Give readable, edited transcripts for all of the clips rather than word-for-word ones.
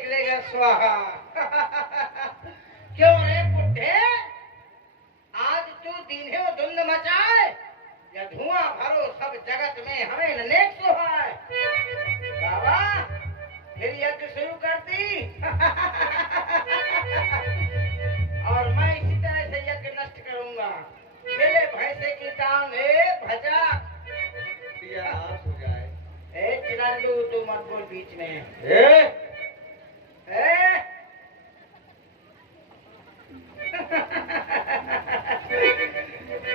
निकलेगा स्वाहा। क्यों रे बुड्ढे, आज तू दीन्हे धुंध मचाए या धुआं भरो सब जगत में हमें नेक सुहाए। बाबा फिर यज्ञ शुरू कर दी। और मैं इसी तरह से यज्ञ नष्ट करूंगा। मेरे भैंसे की टांग भजा नाश हो जाए। ए चिरांडू तू मत बोल बीच में। ए?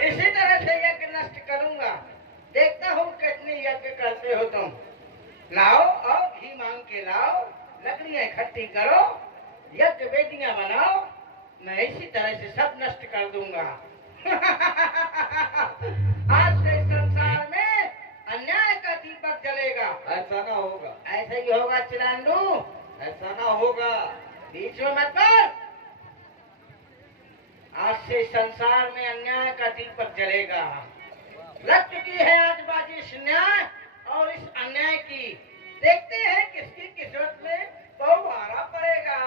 इसी तरह से यज्ञ नष्ट करूंगा। देखता हूँ कितनी यज्ञ करते हो तुम। लाओ और घी मांग के लाओ, लकड़ियां इकट्ठी करो, यज्ञ वेदियां बनाओ। मैं इसी तरह से सब नष्ट कर दूंगा। आज से संसार में अन्याय का दीपक जलेगा। ऐसा ना होगा। ऐसा ही होगा चिरांडू। ऐसा ना होगा। बीच में मत बोल। आज से संसार में अन्याय का दीपक जलेगा। लग चुकी है आज बाजी इस न्याय और इस अन्याय की। देखते हैं किसकी किस्मत में बहुवारा पड़ेगा।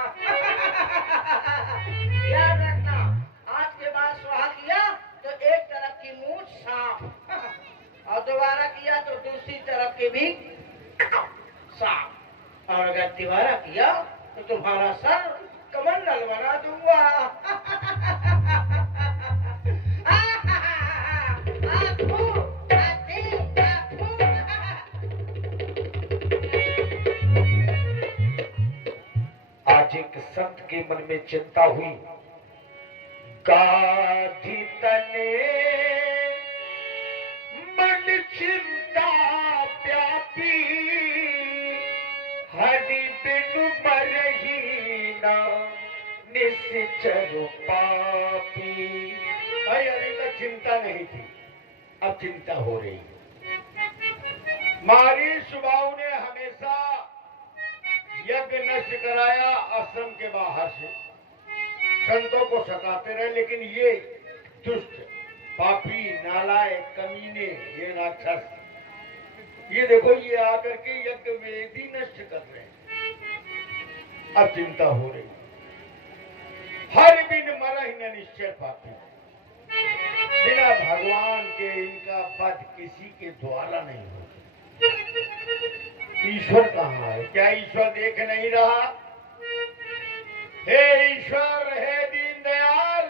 याद रखना, आज के बाद स्वाहा किया तो एक तरफ की मूंछ साफ और दोबारा किया तो दूसरी तरफ की भी साफ। और अगर तिवारा किया तो तुम्हारा सर कमंडल बना दूंगा। आज एक संत के मन में चिंता हुई। गाधी तने मन चिंता व्यापी, हरि बिनु मरही ना निश्चर पापी। भाई अभी तक चिंता नहीं थी, अब चिंता हो रही है। मारी सुबाऊ ने हमेशा यज्ञ नष्ट कराया आश्रम के बाहर से, संतों को सताते रहे, लेकिन ये दुष्ट पापी नालायक कमीने ये राक्षस, ये देखो ये आकर के यज्ञ वेदी नष्ट कर रहे हैं। अब चिंता हो रही। हर बिन मरहि न निश्चय पापी, बिना भगवान के इनका वध किसी के द्वारा नहीं हो। ईश्वर कहाँ है? क्या ईश्वर देख नहीं रहा? हे ईश्वर, हे दीनदयाल,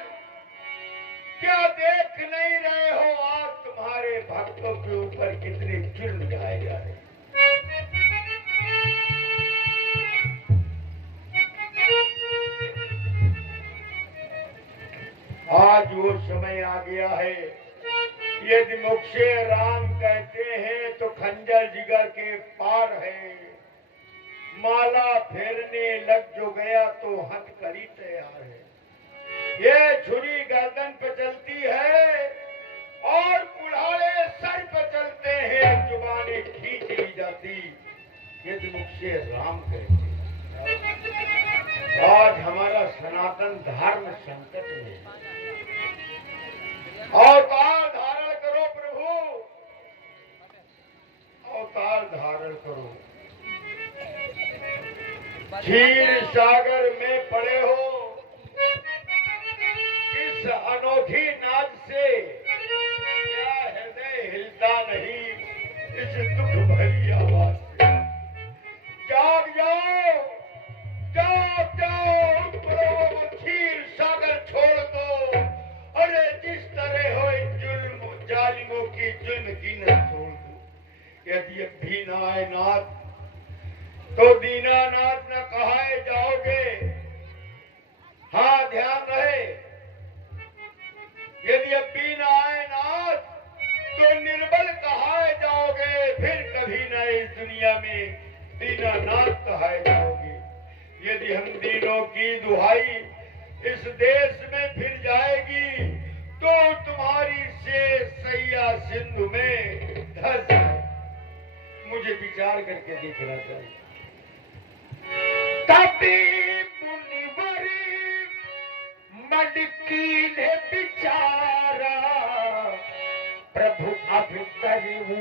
क्या देख नहीं रहे हो आज तुम्हारे भक्तों के ऊपर कितने जुल्म ढाए जा रहे हैं? आज वो समय आ गया है, यदि मुख से राम कहते हैं तो खंजर जिगर के पार है। माला फेरने लग जो गया तो हथकड़ी तैयार है। ये छुरी गर्दन पे चलती है और कुल्हाड़े सर पे चलते हैं, जुबानें खींच ली जाती यदि मुख से राम कहते हैं। आज हमारा सनातन धर्म संकट में है। अवतार धारण करो प्रभु, अवतार धारण करो। क्षीर सागर में पड़े हो, इस अनोखी नाच से क्या हृदय हिलता नहीं इस दुख भरी आवाज से? जाग जाओ, जाग जाओ प्रभु, क्षीर सागर छोड़ दो। अरे जिस तरह हो जुल्म जालिमों की जुल्म की न छोड़ दो। यदि अब भी न आए नाथ तो दीनानाथ न कहाए जाओगे। हाँ ध्यान रहे, यदि अब भी न आए नाथ तो निर्बल कहाए जाओगे। फिर कभी न इस दुनिया में दीनानाथ कहाए जाओगे। यदि हम दीनों की दुहाई इस देश में फिर जाएगी तो तुम्हारी शेष सैया सिंधु में धस जाए। मुझे विचार करके देखना चाहिए। तभी मुनिवरी मडकी ने बिचारा, प्रभु अभिकरिहु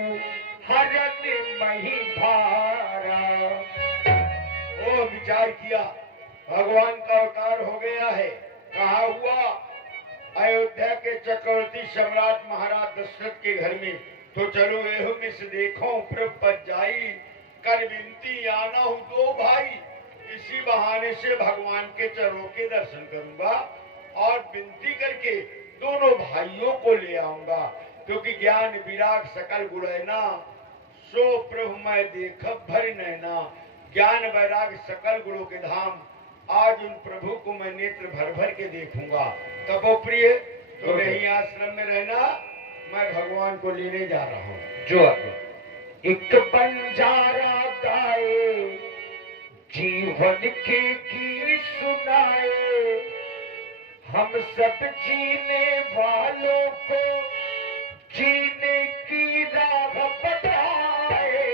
हरन मही भारा। ओ विचार किया भगवान का अवतार हो गया है। कहा हुआ अयोध्या के चक्रवर्ती सम्राट महाराज दशरथ के घर में, तो चलो एहू मिस देखो प्रपत जाई कर विनती आना हूँ दो भाई। इसी बहाने से भगवान के चरणों के दर्शन करूंगा और विनती करके दोनों भाइयों को ले आऊंगा, क्योंकि ज्ञान विराग सकल गुणैना सो प्रभु मैं देख भर नैना। ज्ञान वैराग सकल गुणों के धाम, आज उन प्रभु को मैं नेत्र भर भर के देखूंगा। तपो प्रिय तो यही आश्रम में रहना, मैं भगवान को लेने जा रहा हूँ। जो आगे एक बंजारा गाए जीवन के गीत सुनाए, हम सब जीने वालों को जीने की राह बताए।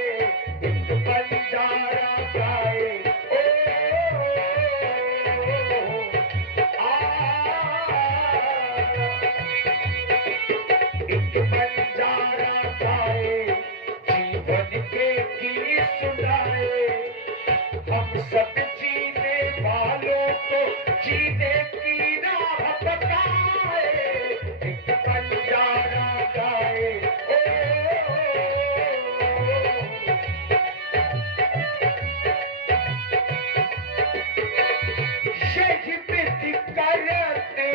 एक बंजारा गाए एक बंजारा गाए जीवन के गीत सुनाए, हम सब जीने वालों को जीने की राह बताए। एक बंजारा गाए यही विधि करते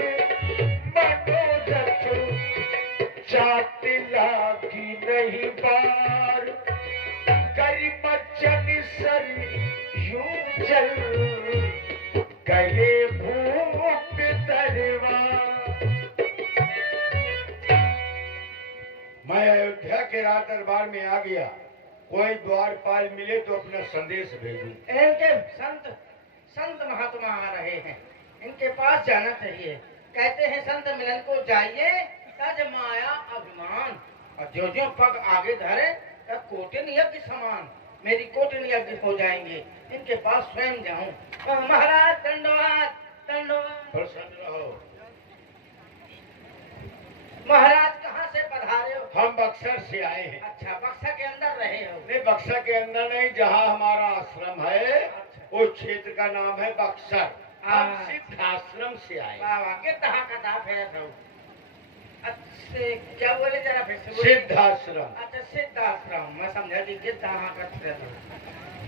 मनोरथ चाट लागी नहीं बार, करी मचन सर यूं जल गए भूप दरवा। मैं अयोध्या के राज दरबार में आ गया, कोई द्वारपाल मिले तो अपना संदेश भेजूं। इनके संत संत महात्मा आ रहे हैं, इनके पास जाना चाहिए। कहते हैं संत मिलन को जाइए तज माया अभिमान, और जो जो पग आगे धरे तब कोटिन यज्ञ समान, मेरी कोटिन यज्ञ हो जाएंगे। इनके पास स्वयं जाऊं। महाराज दंडवात दंडवात। प्रसन्न रहो। महाराज कहाँ से पधारे हो? हम बक्सर से आए हैं। अच्छा, बक्सा के अंदर रहे हो? नहीं, बक्सर के अंदर नहीं, जहाँ हमारा आश्रम है उस क्षेत्र का नाम है बक्सर। हम सिद्धाश्रम से आए। वाह, कितना कथा है सब। अच्छा, क्या बोले जरा फिर से बोलिए। सिद्धाश्रम। अच्छा, सिद्धाश्रम। मैं समझा कि कितना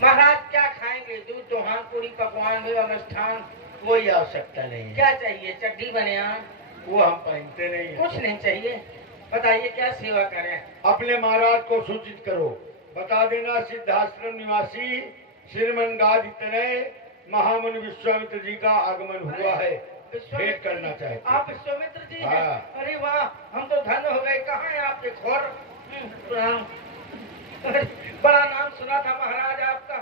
महाराज क्या खाएंगे? दूध दोहान पूरी पकवान भी अनुष्ठान? कोई आवश्यकता नहीं। क्या चाहिए? चड्डी बनियान? वो हम पहनते नहीं हैं। कुछ नहीं चाहिए। बताइए क्या सेवा करें? अपने महाराज को सूचित करो, बता देना सिद्धाश्रम निवासी श्रीमन गादितनय महामुनि विश्वामित्र जी का आगमन हुआ है, भेंट करना चाहते। आप विश्वामित्र जी हैं? हाँ। अरे वाह, हम तो धन्य हो गए। कहाँ है आपके खोर? प्रणाम। अरे, बड़ा नाम सुना था महाराज आपका,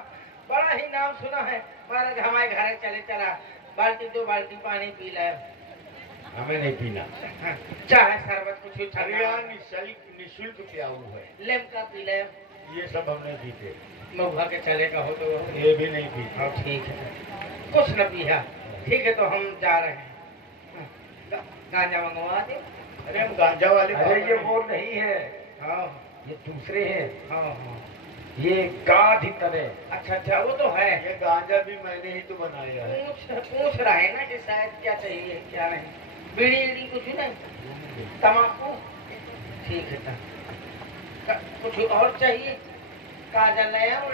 बड़ा ही नाम सुना है। महाराज हमारे घर चले चला, बाल्टी दो बाल्टी पानी पी ले। हमें नहीं पीना। चाहे शरबत कुछ उठा निःशुल्क पिया हुआ है, लेमका पी ले। ये सब हम नहीं पीते। महुआ के चले का हो तो ये भी नहीं पीते। हाँ, ठीक है, कुछ न पिया। ठीक है, तो हम जा रहे हैं। गांजा मंगवा दे। अरे हम गांजा वाले। अरे ये वो नहीं है, हाँ ये दूसरे हैं। हाँ हाँ। ये गाधितने। अच्छा अच्छा, वो तो है। ये गांजा भी मैंने ही तो बनाया है। पूछ रहे हैं ना कि शायद क्या चाहिए क्या नहीं। बीड़ी ईड़ी कुछ नहीं? तम्बाकू? ठीक है। कुछ और चाहिए? काजल है हाँ,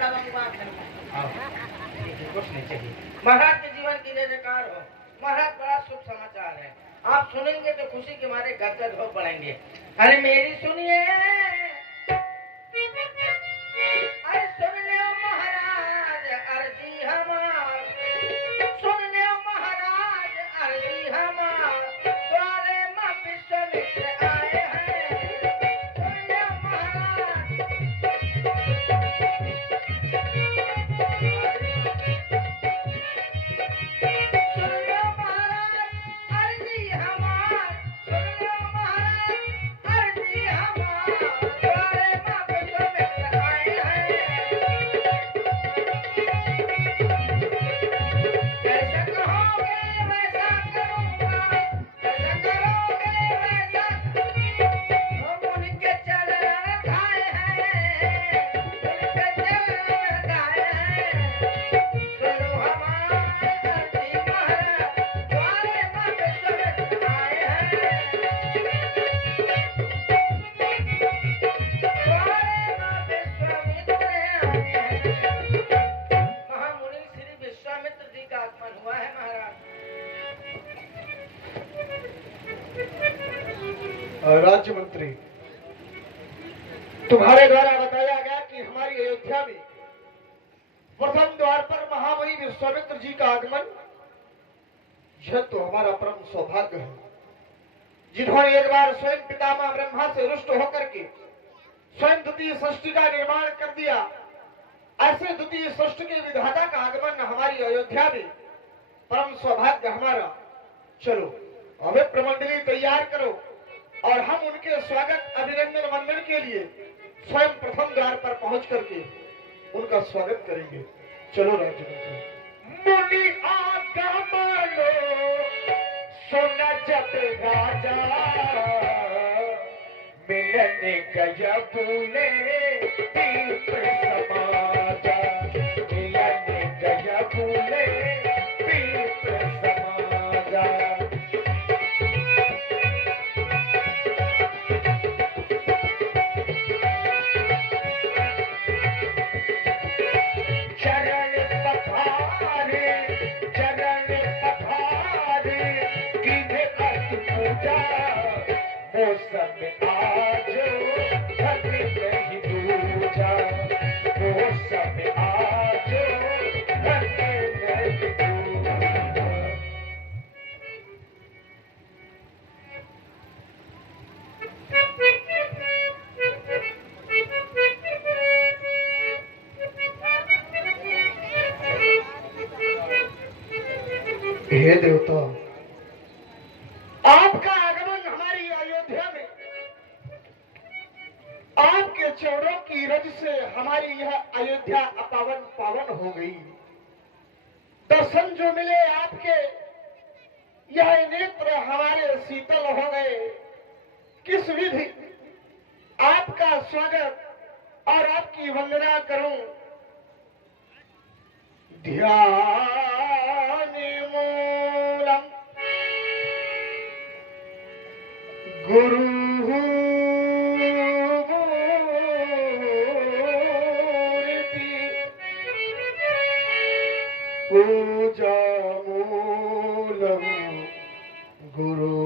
ठीक है, कुछ नहीं चाहिए। महाराज के जीवन की जय जयकार हो। महाराज, बड़ा शुभ समाचार है। आप सुनेंगे तो खुशी के मारे गदगद हो पड़ेंगे। अरे मेरी सुनिए, अरे सुन लो महाराज अर्जी हमार, सुन लो महाराज अर्जी हमार, द्वारे मां विश्वामित्र आए हैं। सुन लो महाराज, सुन लो महाराज अर्जी हमार, सुन लो महाराज अर्जी हमार। राज्य मंत्री, तुम्हारे द्वारा बताया गया कि हमारी अयोध्या में प्रथम द्वार पर महामहिम विश्वामित्र जी का आगमन, यह तो हमारा परम सौभाग्य है, जिन्होंने एक बार स्वयं पितामह ब्रह्मा से रुष्ट होकर के स्वयं द्वितीय सृष्टि का निर्माण कर दिया। ऐसे द्वितीय सृष्टि के विधाता का आगमन हमारी अयोध्या में परम सौभाग्य हमारा। चलो हमें प्रमंडली तैयार करो और हम उनके स्वागत अभिनंदन वंदन के लिए स्वयं प्रथम द्वार पर पहुंच करके उनका स्वागत करेंगे। चलो राज्य मुनि आज्ञा मानो सुन जब राजा, मिलने गया भूले पीपल समाजा, मिलने गया भूले पीपल समाजा। चरण पखारे कीने अर्थ पूजा, मौसम आजो धन नहीं दूजा, मौसम आजो धन नहीं दूजा। हे देवता, आपका आगमन हमारी अयोध्या में आपके चरणों की रज से हमारी यह अयोध्या अपावन पावन हो गई। दर्शन जो मिले आपके, यह नेत्र हमारे शीतल हो गए। किस विधि आपका स्वागत और आपकी वंदना करूं। ध्यान मूलम गुरु पूजा मूलम गुरु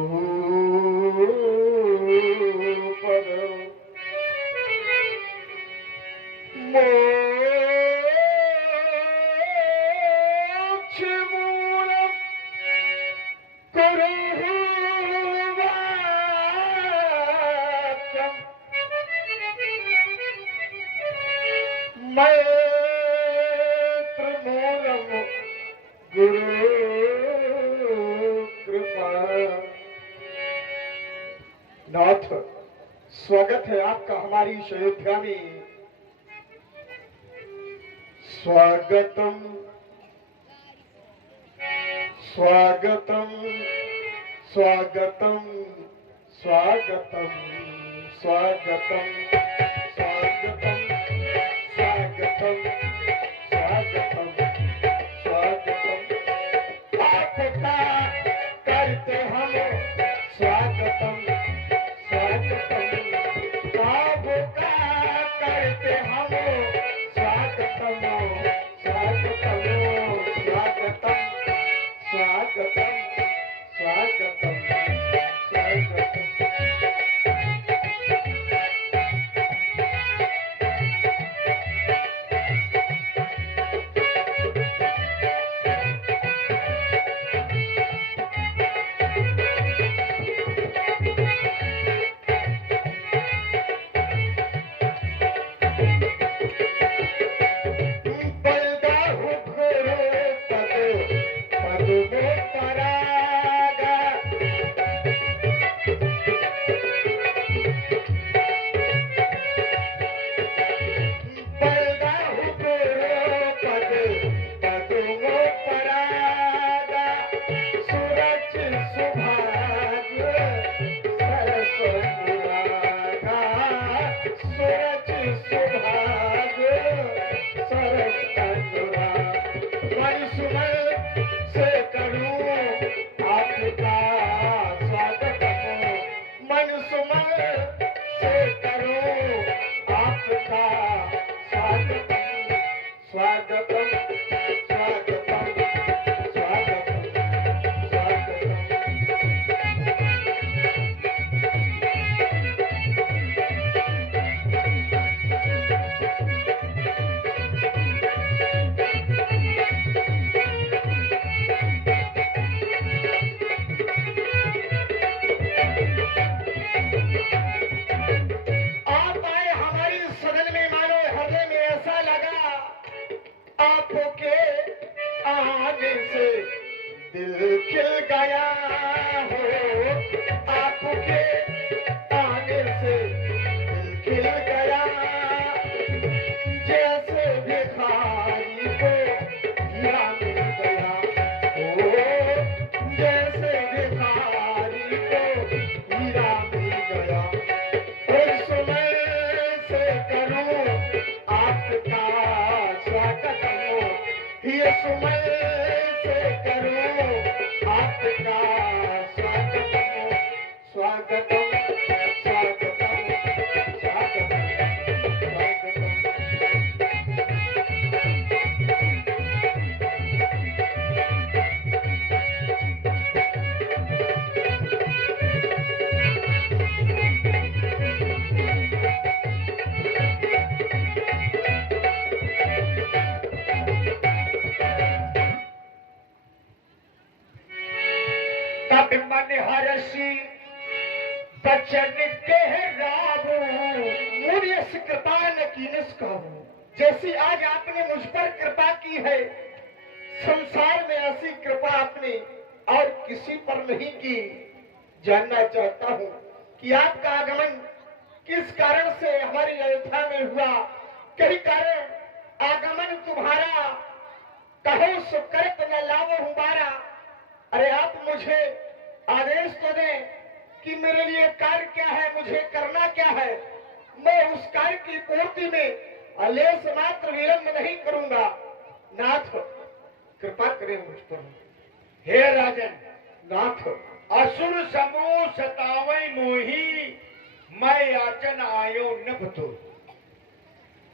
पदम मोक्ष मूलम गुरु वाक्यम मैत्र मूलम गुरु कृपा। नाथ, स्वागत है आपका हमारी इस अयोध्या में। स्वागतम स्वागतम स्वागतम स्वागतम स्वागतम स्वागतम स्वागतम स्वागतम स्वागतम। आपका करते हम स्वागतम स्वागतम, आपका करते हम स्वागतम स्वागतम स्वागतम स्वागतम स्वागतम स्वागतम। स्वागतम स्वागतम। आने से दिल खिल गया हो, आपके आने से दिल खिल गया, जैसे भिखारी को हीरा मिल गया हो, जैसे भिखारी को हीरा मिल गया। उस समय से करूं आपका स्वागत हो, ये समय से करूं आपका स्वागत हो, स्वागतम स्वागतम स्वागतम स्वागतम। तब मन हर्षी बचन कहराबू, मूर्यस कृपा न कीनस कहूं, जैसी आज आपने मुझ पर कृपा की है, संसार में ऐसी कृपा आपने और किसी पर नहीं की। जानना चाहता हूं कि आपका आगमन किस कारण से हमारी अयोध्या में हुआ, कई कारण आगमन तुम्हारा, कहो सो करत न लावो हमारा। अरे आप मुझे आदेश तो दें कि मेरे लिए कार्य क्या है, मुझे करना क्या है, मैं उस कार्य की पूर्ति में अलेस मात्र विलंब नहीं करूंगा। नाथ कृपा करें मुझ पर। हे राजन, नाथ असुर समूह सतावई मोही, मैं याचन आयो न भतो।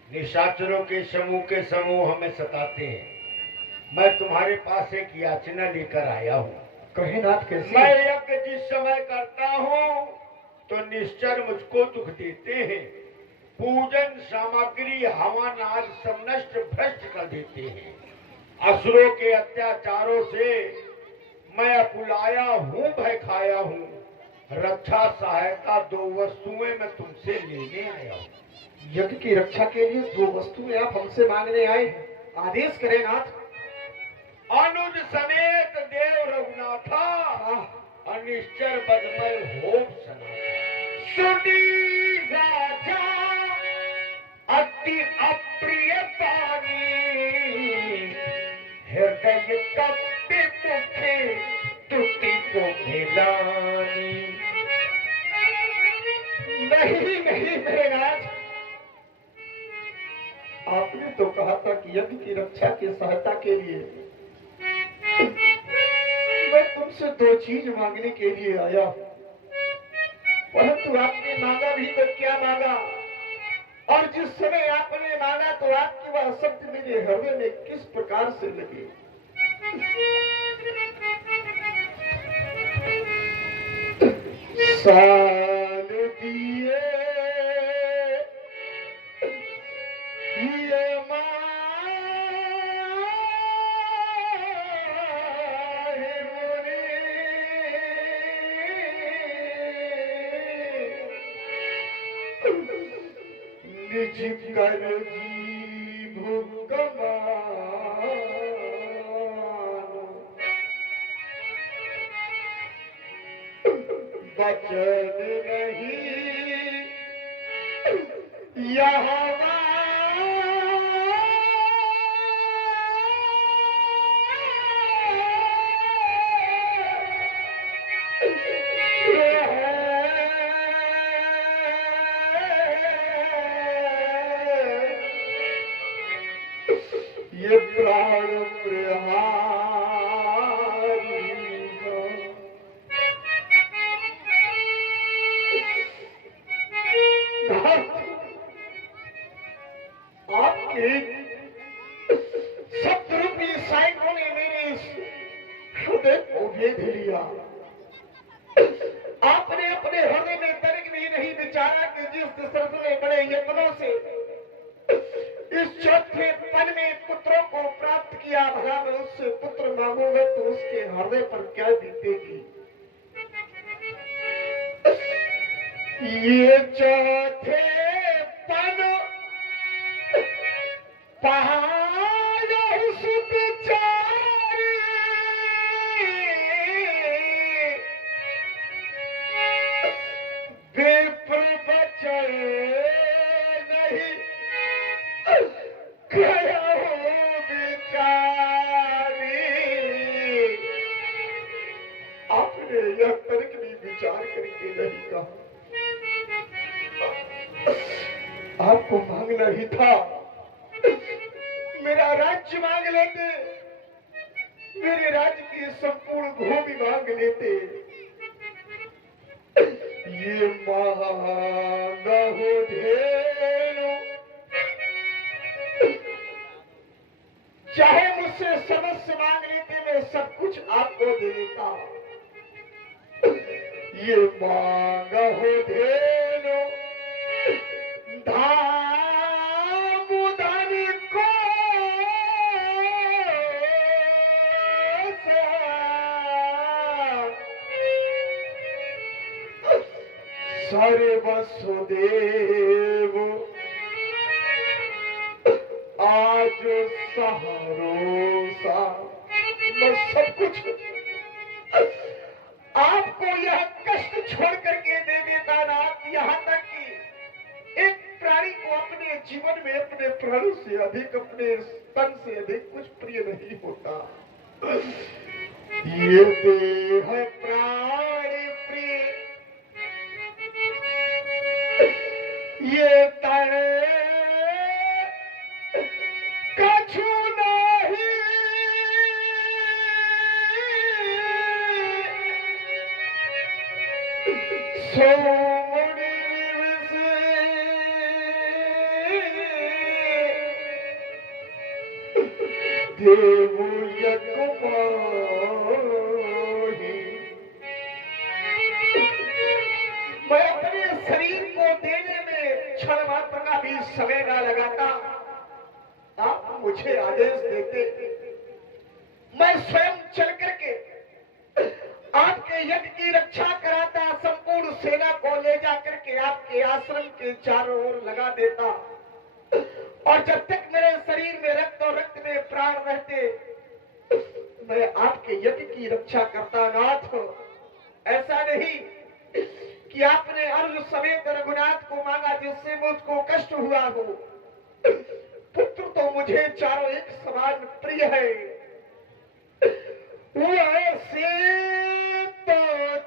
निशाचरों के समूह हमें सताते हैं, मैं तुम्हारे पास एक याचना लेकर आया हूँ। कहे नाथ कैसे? मैं यज्ञ जिस समय करता हूँ तो निश्चर मुझको दुख देते हैं, पूजन सामग्री हवन आज सब नष्ट भ्रष्ट कर देते हैं। असुरों के अत्याचारों से मैं अकुलाया हूँ, भय खाया हूँ। रक्षा सहायता 2 वस्तुएं मैं तुमसे लेने आया हूँ। यज्ञ की रक्षा के लिए 2 वस्तुएं आप हमसे मांगने आए हैं, आदेश करें नाथ। अनुज समेत देव रघुनाथा, अनिश्चर बदमय होप सना। सुनी राजा अति अप्रिय पानी, हृदय कपि मुखे तुति को मिलानी। नहीं नहीं मेरे नाथ, आपने तो कहा था कि यज्ञ की रक्षा की सहायता के लिए मैं तुमसे 2 चीज मांगने के लिए आया, परंतु आपने मांगा भी तो क्या मांगा, और जिस समय आपने मांगा तो आपकी वह शब्द मेरे हृदय में किस प्रकार से लगे। साल दिए ये निज कर जी भुगमान, बचन नहीं यहाँ ये प्राण प्रहारी आपके शब्दरूपी साइकों ने मेरे हृदय को भेद लिया। आपने अपने हृदय में तर्क भी नहीं विचारा कि जिस दशरथ ने बड़े यत्नों से इस चौथे पन में पुत्रों को प्राप्त किया, भला मैं उससे पुत्र मांगूंगा तो उसके हृदय पर क्या बीतेगी। ये चौथे पन पहाड़ सुत चारी विचार करके नहीं कहा। आपको मांगना ही था, मेरा राज्य मांग लेते, मेरे राज्य की संपूर्ण भूमि मांग लेते। ये मांगा हो धेनु, चाहे मुझसे सर्वस्व मांग लेते, मैं सब कुछ आपको दे देता। ये मांगा हो धेनु, धाम धन को सर्वस्वदेव आज सहारोसा। मैं सब कुछ आपको यह कष्ट छोड़ करके दे देता नाथ, यहाँ तक कि एक प्राणी को अपने जीवन में अपने प्राण से अधिक, अपने तन से अधिक कुछ प्रिय नहीं होता। ये देह प्राण प्रिय, ये तन कछु नहीं, सो मुनि देव यज्ञ पाहि। मैं अपने शरीर को देने में क्षण मात्र का भी समय न लगाता, आप मुझे आदेश देते, मैं स्वयं चल करके आपके यज्ञ की रक्षा कराता, संपूर्ण सेना को ले जाकर के आपके आश्रम के चारों ओर लगा देता, और जब तक मेरे शरीर में रक्त और रक्त में प्राण रहते, मैं आपके यज्ञ की रक्षा करता नाथ। ऐसा नहीं कि आपने अर्जुन समेत रघुनाथ को मांगा जिससे मुझको कष्ट हुआ हो। पुत्र तो मुझे चारों एक समान प्रिय है, वैसे तो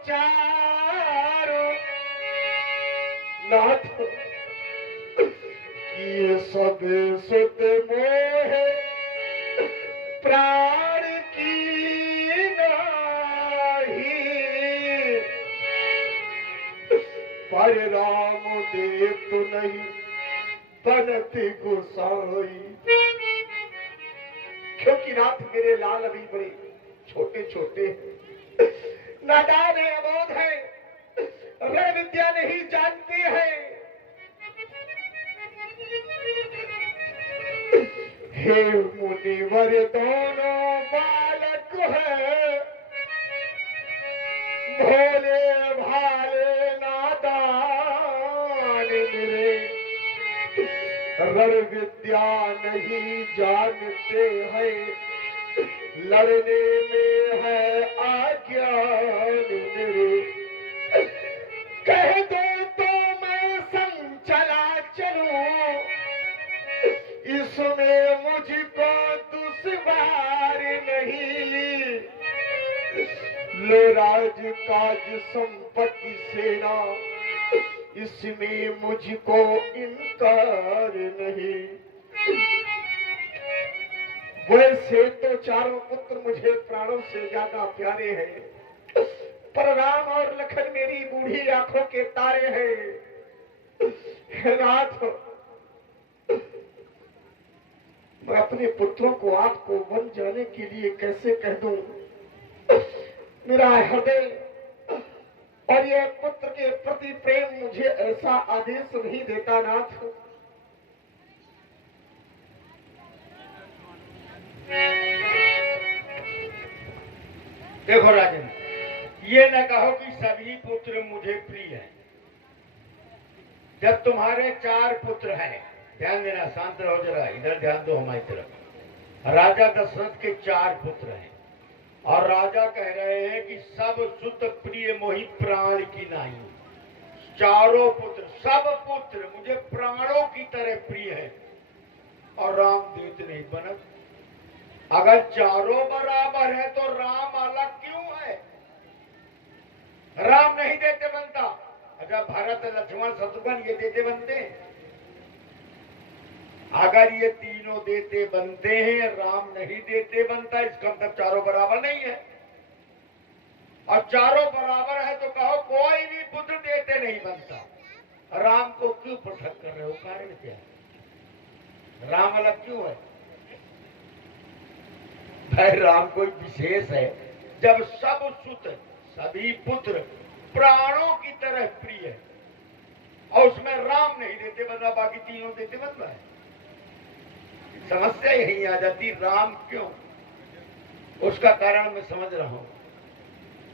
चारों नाथ ये सब सुत मोह प्राण की नाही, पर राम दे तो नहीं बनती गुसाई। क्योंकि नाथ मेरे लाल अभी बड़े छोटे छोटे नादान है, अबोध है, रण विद्या नहीं जानते हैं। हे मुनिवर दोनों बालक है, भोले भाले नादान मेरे, रण विद्या नहीं जानते हैं, लड़ने में है आज्ञान मेरे। कह दो तो मैं संग चला चलूं, इसमें मुझको दुश्वार नहीं। लो राज काज संपत्ति सेना, इसमें मुझको इनकार नहीं। वैसे तो चारों पुत्र मुझे प्राणों से ज्यादा प्यारे हैं, पर राम और लखन मेरी बूढ़ी आंखों के तारे हैं। नाथ, मैं अपने पुत्रों को आपको वन जाने के लिए कैसे कह दूं? मेरा हृदय और ये पुत्र के प्रति प्रेम मुझे ऐसा आदेश नहीं देता नाथ। देखो राजन, ये न कहो कि सभी पुत्र मुझे प्रिय हैं। जब तुम्हारे 4 पुत्र हैं, ध्यान देना, शांत रहो जरा, इधर ध्यान दो हमारी तरफ। राजा दशरथ के 4 पुत्र हैं और राजा कह रहे हैं कि सब सुत प्रिय मोहि प्राण की नाही। चारों पुत्र, सब पुत्र मुझे प्राणों की तरह प्रिय है और राम देत नहीं बनत। अगर चारों बराबर है तो राम अलग क्यों है? राम नहीं देते बनता। अच्छा, भरत लक्ष्मण शत्रुघ्न ये देते बनते हैं? अगर ये तीनों देते बनते हैं, राम नहीं देते बनता, इसका मतलब चारों बराबर नहीं है। और चारों बराबर है तो कहो कोई भी पुत्र देते नहीं बनता। राम को क्यों पृथक कर रहे हो? कारण क्या है? राम अलग क्यों है? भाई राम कोई विशेष है। जब सब सुत सभी पुत्र प्राणों की तरह प्रिय है और उसमें राम नहीं देते बदला, बाकी तीनों देते बदला है। समस्या यही आ जाती, राम क्यों? उसका कारण मैं समझ रहा हूं।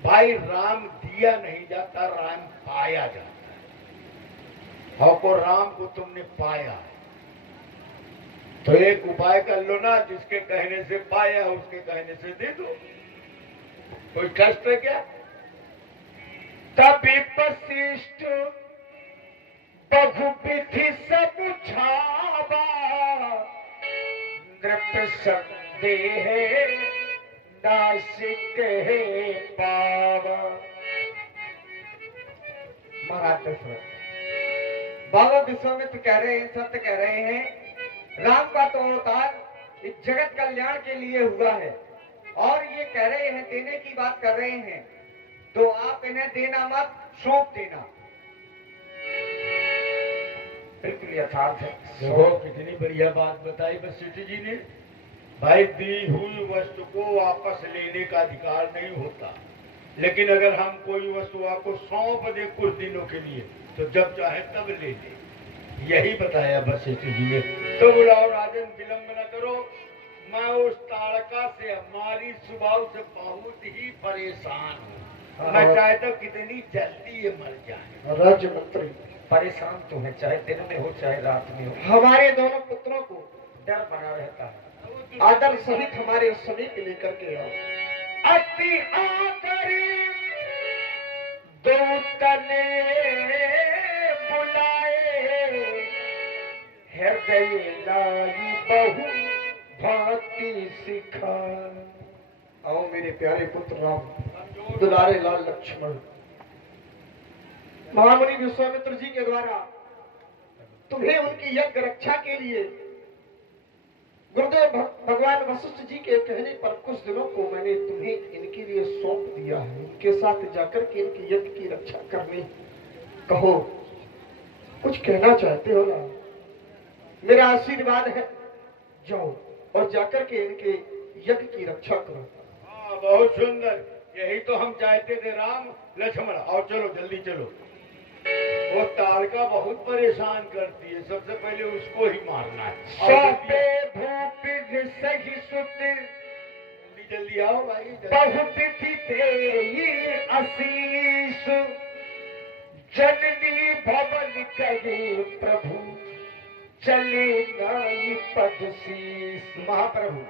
भाई राम दिया नहीं जाता, राम पाया जाता है। और को राम को तुमने पाया है तो एक उपाय कर लो ना, जिसके कहने से पाया उसके कहने से दे दो। कोई कष्ट है क्या? तभी वशिष्ठ बहुविधि सब छावा, नृप शब्दे है नासिक है पावा। महाराज दशरथ, बाबा विश्वामित्र कह रहे हैं, सत्य कह रहे हैं, राम का तो अवतार इस जगत कल्याण के लिए हुआ है और ये कह रहे हैं, देने की बात कर रहे हैं, तो आप इन्हें देना मत, सौंप देना। बिल्कुल यथार्थ है। देखो कितनी बढ़िया बात बताई वशिष्ठ जी ने। भाई दी हुई वस्तु को वापस लेने का अधिकार नहीं होता, लेकिन अगर हम कोई वस्तु आपको सौंप दे कुछ दिनों के लिए तो जब चाहे तब ले ले। यही बताया वशिष्ठ जी ने। तो बुलाओ राजन, विलंब न करो। मैं उस ताड़का से, हमारी स्वभाव से बहुत ही परेशान हूँ। मैं चाहता हूँ कितनी जल्दी ये मर जाए। राज्य मंत्री, परेशान तो है, चाहे दिन में हो चाहे रात में हो, हमारे दोनों पुत्रों को डर बना रहता है। आदर सहित हमारे समीप लेकर के आओ। अति आदरी दूतने बुलाए, हृदय लाई बहु भांति सिखा। आओ मेरे प्यारे पुत्र राम, दुलारे लाल लक्ष्मण। महामुनि विश्वामित्र जी के द्वारा तुम्हें उनकी यज्ञ रक्षा के लिए गुरुदेव भगवान वशिष्ठ जी के कहने पर कुछ दिनों को मैंने तुम्हें इनके लिए सौंप दिया है। इनके साथ जाकर के इनकी यज्ञ की रक्षा करनी। कहो, कुछ कहना चाहते हो ना? मेरा आशीर्वाद है, जाओ और जाकर के इनके यज्ञ की रक्षा करो। हाँ, बहुत सुंदर। यही तो हम चाहते थे राम लक्ष्मण। और चलो जल्दी चलो। वो ताड़का बहुत परेशान करती है, सबसे पहले उसको ही मारना है। सौंपे भूपिध सही सुत, जल्दी जल्दी आओ भाई। बहुविधि देई आशीष, जननी भवन कहे प्रभु, चले नाई पद शीस। महाप्रभु,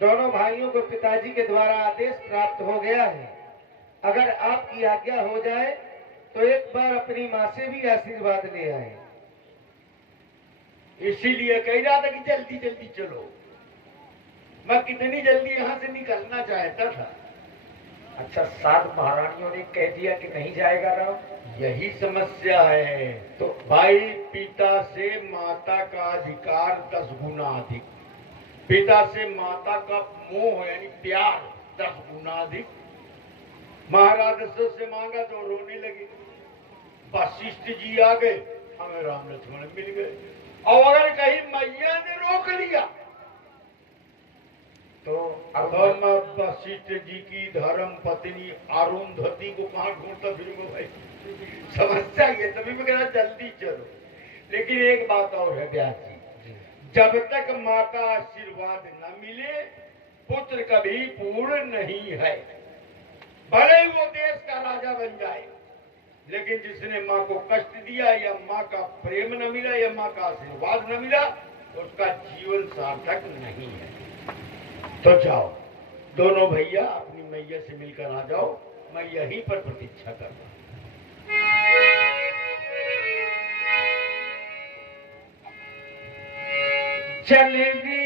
दोनों भाइयों को पिताजी के द्वारा आदेश प्राप्त हो गया है। अगर आपकी आज्ञा हो जाए तो एक बार अपनी माँ से भी आशीर्वाद ले आए। इसीलिए कह रहा था कि जल्दी जल्दी चलो। मैं कितनी जल्दी यहाँ से निकलना चाहता था। अच्छा, 7 महारानियों ने कह दिया कि नहीं जाएगा राम। यही समस्या है। तो भाई, पिता से माता का अधिकार 10 गुना अधिक, पिता से माता का मोह यानी प्यार 10 गुना अधिक। महाराज दशरथ से मांगा तो रोने लगे। वशिष्ठ जी आ गए, हमें राम लक्ष्मण मिल गए। और अगर कहीं मैया ने रोक लिया तो अब मैं वशिष्ठ जी की धर्म पत्नी अरुंधति को कहाँ ढूंढता फिरूंगा भाई? समस्या ये। तभी मैं कह रहा जल्दी चलो। लेकिन एक बात और है व्यास जी, जब तक माता आशीर्वाद न मिले पुत्र कभी पूर्ण नहीं है। भले ही वो देश का राजा बन जाए, लेकिन जिसने माँ को कष्ट दिया या माँ का प्रेम न मिला या माँ का आशीर्वाद न मिला, उसका जीवन सार्थक नहीं है। तो जाओ दोनों भैया, अपनी मैया से मिलकर आ जाओ। मैं यहीं पर प्रतीक्षा कर रहा हूं। चलेगी